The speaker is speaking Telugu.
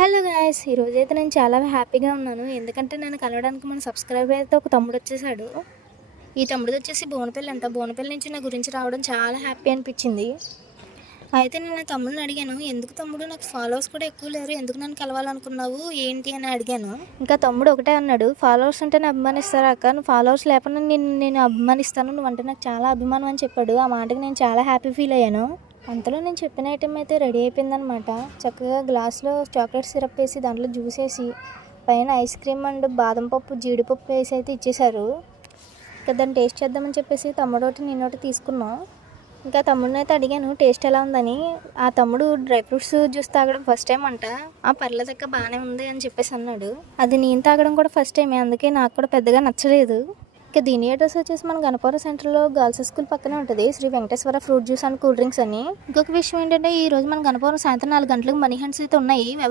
Hello guys! ఈరోజైతే నేను చాలా హ్యాపీగా ఉన్నాను. ఎందుకంటే నన్ను కలవడానికి మన సబ్స్క్రైబర్ అయితే ఒక తమ్ముడొచ్చేసాడు. ఈ తమ్ముడిదొచ్చేసి బోనపల్లి అంట. బోనపల్లి నుంచి నా గురించి రావడం చాలా హ్యాపీ అనిపించింది. అయితే నేను నా తమ్ముడిని అడిగాను, "ఎందుకు తమ్ముడు నాకు ఫాలోవర్స్ కూడా ఎక్కువ లేరు. ఎందుకు నన్ను కలవాలనుకున్నావు? ఏంటి?" అని అడిగాను. ఇంకా తమ్ముడు ఒకటే అన్నాడు, "ఫాలోవర్స్ ఉంటేనే అభిమానిస్తారా అక్క? నువ్వు ఫాలోవర్స్ లేకపోయినా నేను అభిమానిస్తాను. నువ్వంటే నాకు చాలా అభిమానం" అని చెప్పాడు. ఆ మాటకి నేను చాలా హ్యాపీ ఫీల్ అయ్యాను. అంతలో నేను చెప్పిన ఐటెం అయితే రెడీ అయిపోయిందనమాట. చక్కగా గ్లాస్లో చాక్లెట్ సిరప్ వేసి దాంట్లో జ్యూస్ వేసి పైన ఐస్ క్రీమ్ అండ్ బాదం పప్పు జీడిపప్పు వేసి అయితే ఇచ్చేశారు. ఇంకా దాన్ని టేస్ట్ చేద్దామని చెప్పేసి తమ్ముడు ఒకటి నేను ఒకటి తీసుకున్నాం. ఇంకా తమ్ముడిని అయితే అడిగాను టేస్ట్ ఎలా ఉందని. ఆ తమ్ముడు డ్రై ఫ్రూట్స్ జ్యూస్ తాగడం ఫస్ట్ టైం అంట. పర్లేదక్క బాగానే ఉంది అని చెప్పేసి అన్నాడు. అది నేను తాగడం కూడా ఫస్ట్ టైమే, అందుకే నాకు కూడా పెద్దగా నచ్చలేదు. ఇక దీని అడ్రస్ వచ్చేసి మన గణపవరం సెంటర్లో గర్ల్స్ స్కూల్ పక్కనే ఉంటుంది, Shri Venkateswara fruit juice and cool drinks అని. ఇంకొక విషయం ఏంటంటే, ఈ రోజు మన గణపవరం సాయంత్రం 4 గంటలకు మనీ హ్యాండ్స్ అయితే ఉన్నాయి. ఎవరు